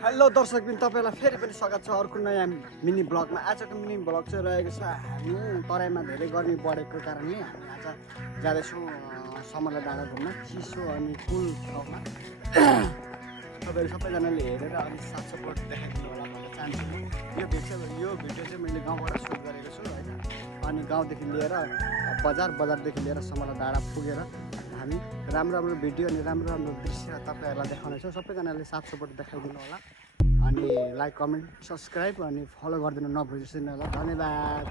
Hello दर्शकबिन, तपाईँलाई फेरि पनि स्वागत छ अर्को नयाँ मिनी ब्लगमा। आजको मिनी ब्लग चाहिँ रहेको छ हामी तराईमा धेरै गर्मी बढेको कारणले हामी आज जाँदैछौँ समरलाई डाँडा घुम्न, चिसो अनि कुल ठाउँमा। तपाईँहरू सबैजनाले हेरेर अनि साथ सपोर्ट देखाइदिनु होला भन्न चाहन्छु। यो भिडियो चाहिँ मैले गाउँबाट सुट गरेको छु होइन। अनि गाउँदेखि लिएर बजारदेखि लिएर समरलाई डाँडा पुगेर हामी राम्रो भिडियो अनि राम्रो दृश्य तपाईँहरूलाई देखाउनेछौँ। सबैजनाले साथ सपोर्ट देखाइदिनु होला अनि लाइक कमेन्ट सब्सक्राइब अनि फलो गरिदिनु नभुलिदिनु होला। धन्यवाद।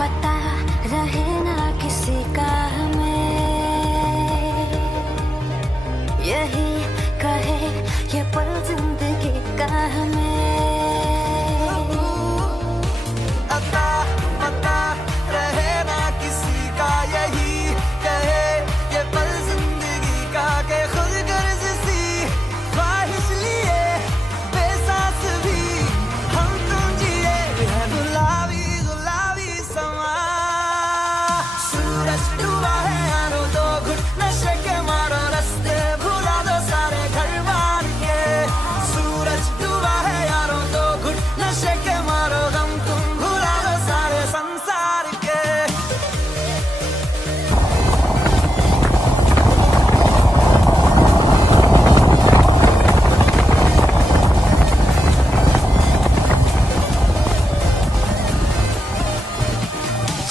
पता रहे ना किसी का हमें, यही कहे ये पल जिंदगी का हमें। पता रहे ना किसी का, यही कहे ये पल जिंदगी का, के खुद गर्ज सी ख्वाहिश लिए बेसास भी हम तुम जिए है गुलाबी गुलाबी समा। सूरज डूबा है यारो तो घुट नशे के मारो, रास्ते भुला दो सारे घर बार के। सूरज डूबा है यारो तो घुट नशे के मारो, गम तुम भुला दो सारे संसार के।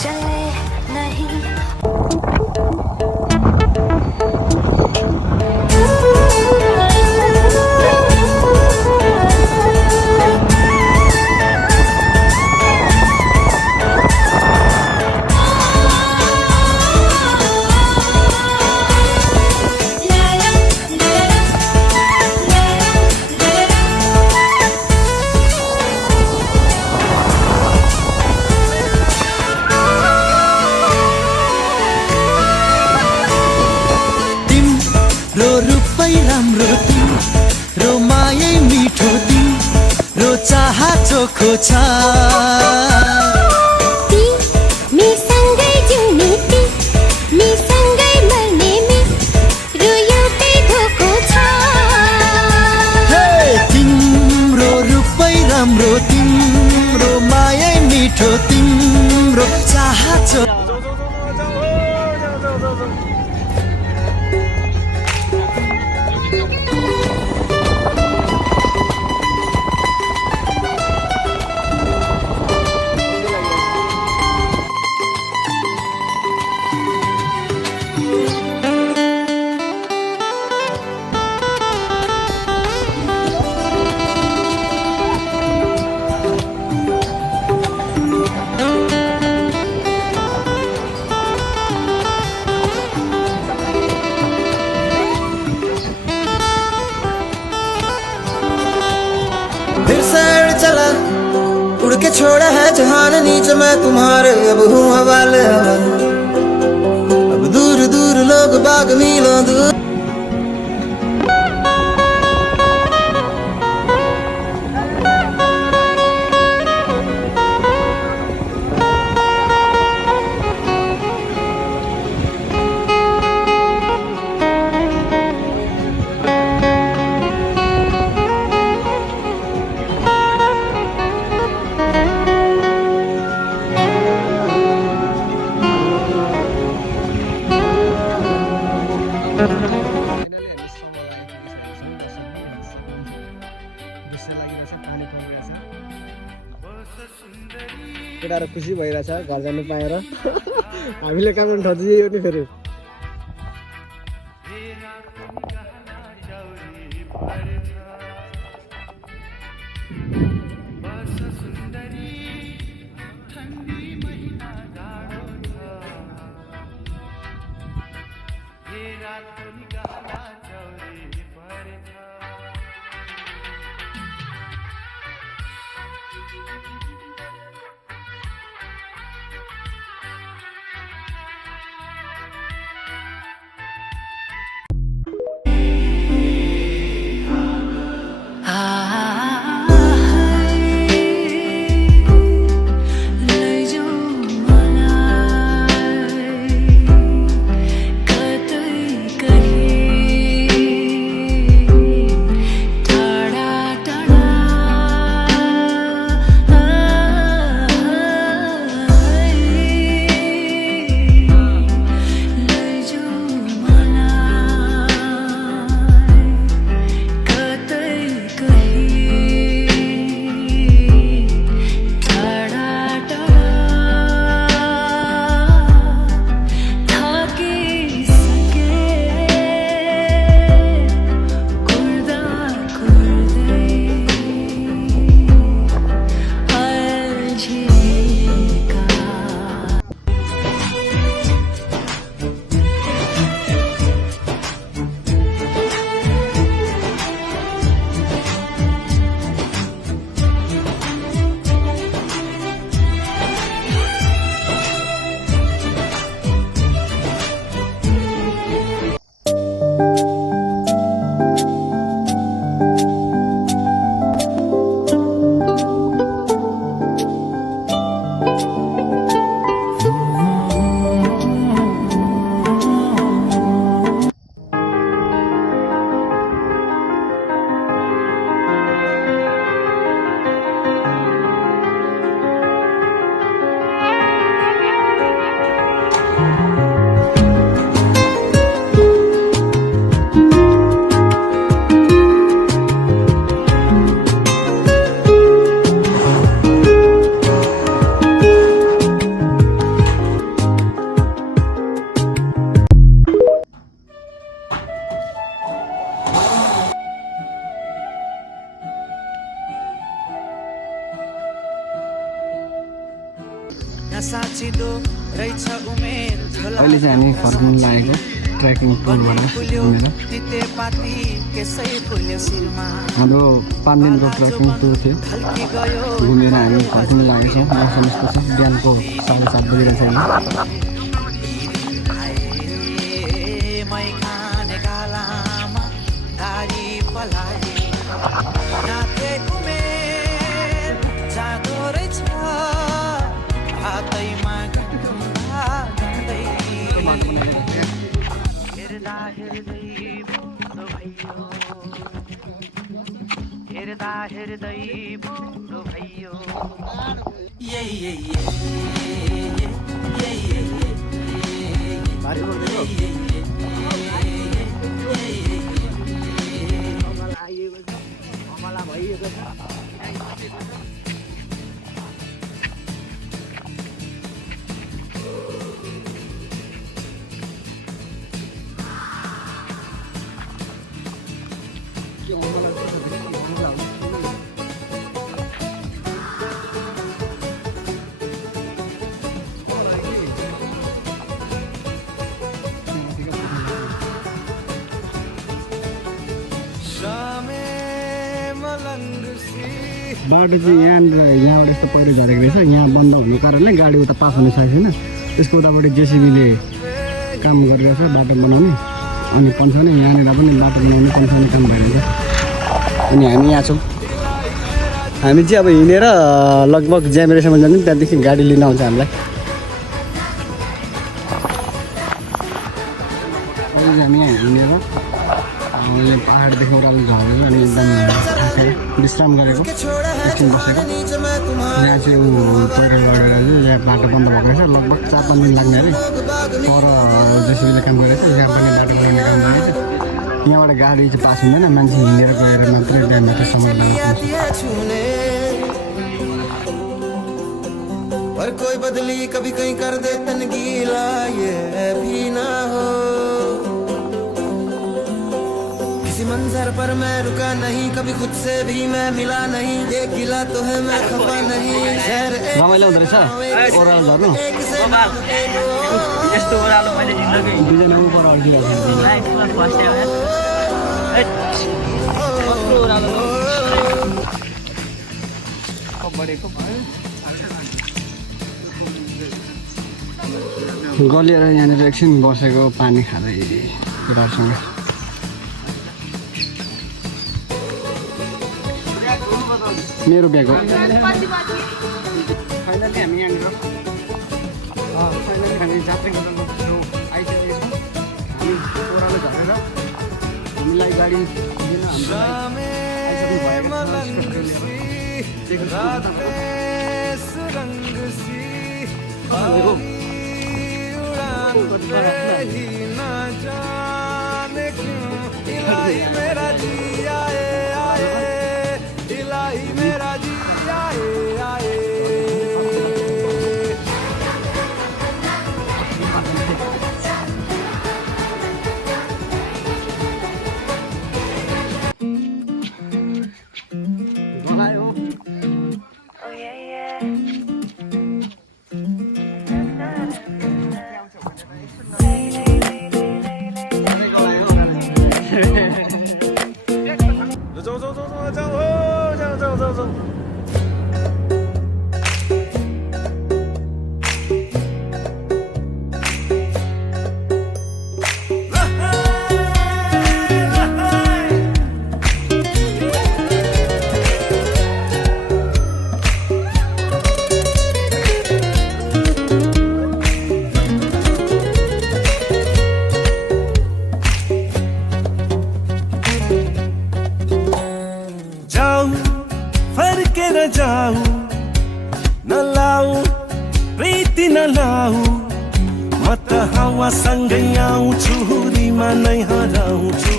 चले नहीं राम्रो तिम्रो मायै मिठो तिम्रो चाह चोखो छ। तिमीसँगै जिउने तिमीसँगै मर्ने मेरो एउटै धोको छ। तिम्रो रूपै राम्रो तिम्रो मायै मिठो तिम्रो चाह चोखो। फिर सैर चला उड़ के छोड़ा है जहान नीचे, मैं तुम्हारे अब हूँ हवाले हवा। अब दूर दूर लोग बाग मीलों दूर। केटाहरू खुसी भइरहेछ घर जानु पाएर। हामीले काम गर्ने ठाउँ चाहिँ यही हो नि फेरि। साँचिदो रहेछ उमेर अहिले चाहिँ हामी फर्किनु लागेको ट्रेकिङ टुरबाट घुमेर तितेपाती केसै फुल्यो शिरमा हाम्रो 5 दिनको ट्रेकिङ टुर थियो खल्की गयो घुमेर हामी फर्किनु लागेको छौँ मौसम यस्तो छ बिहानको 7:30 बजिरहेको छ मै खाने गालामा दारी पलाए नाथे उमेर जाँदो रहेछ हातैमा गन्दा गन्दै हेर्दा हेर्दै बुढो भयो हेर्दा हेर्दै बुढो भयो भारी बोल्दैछौ अमला भइएको छ बाटो चाहिँ यहाँबाट यस्तो पहिरो झरेको रहेछ यहाँ बन्द हुने कारणले गाडी उता पास हुन सकेको छैन त्यसको उतापट्टि जेसिबीले काम गरिरहेछ बाटो बनाउने अनि पन्छौँ यहाँनिर पनि बाटो बनाउने पन्छौँ काम भइरहेछ अनि हामी यहाँ छौँ हामी चाहिँ अब हिँडेर लगभग ज्यामिरेसम्म जान्छौँ त्यहाँदेखि गाडी लिन आउँछ हामीलाई हामी यहाँ हिँडेर यो पाहाडदेखि ओह्रालो झरेर अनि एकदम विश्राम गरेको एकछिन बसेको यहाँ चाहिँ पहिरो लगेर चाहिँ यहाँ बाटो बन्द भएको रहेछ लगभग 4-5 दिन लाग्ने अरे पर जेसिबीले काम गरिरहेछ यहाँ पनि बाटो बनाउने काम गरिरहेछ यहाँबाट गाडी चाहिँ पास हुँदैन मान्छे हिँडेर गएर मात्रै ड्यामभित्र समय लाग्छ पर कोई बदली कभी कहीं कर दे तन गीला ये भी ना हो किसी मंजर पर मैं रुका नहीं कभी खुद से भी मैं मिला नहीं एक गिला तो है मैं खफा नहीं शहर रमाइलो हुँदो रहेछ ओह्रालो झर्नु यस्तो ओह्रालो मैले जिन्दगी दुईजना आउनु पर्यो अड्किरहेको फर्स्ट टाइम बढेको गलिएर यहाँनिर एकछिन बसेको पानी खाँदै केटाहरूसँग मेरो ब्याग हो फाइनली हामी यहाँनिर फाइनली हामी जात्रा गर्न आइसकेको छौँ हामी ओह्रालो झरेर हामीलाई गाडी लिन मेरा जी आए आए इलाही मेरा जी आए आए गलायो走。जाऊ न लाऊ प्रीति न लाऊ म त हावा सँगै आउँछु हुरीमा नै हराउँछु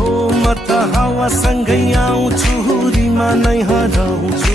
ओ म त हावा सँगै आउँछु हुरीमा नै हराउँछु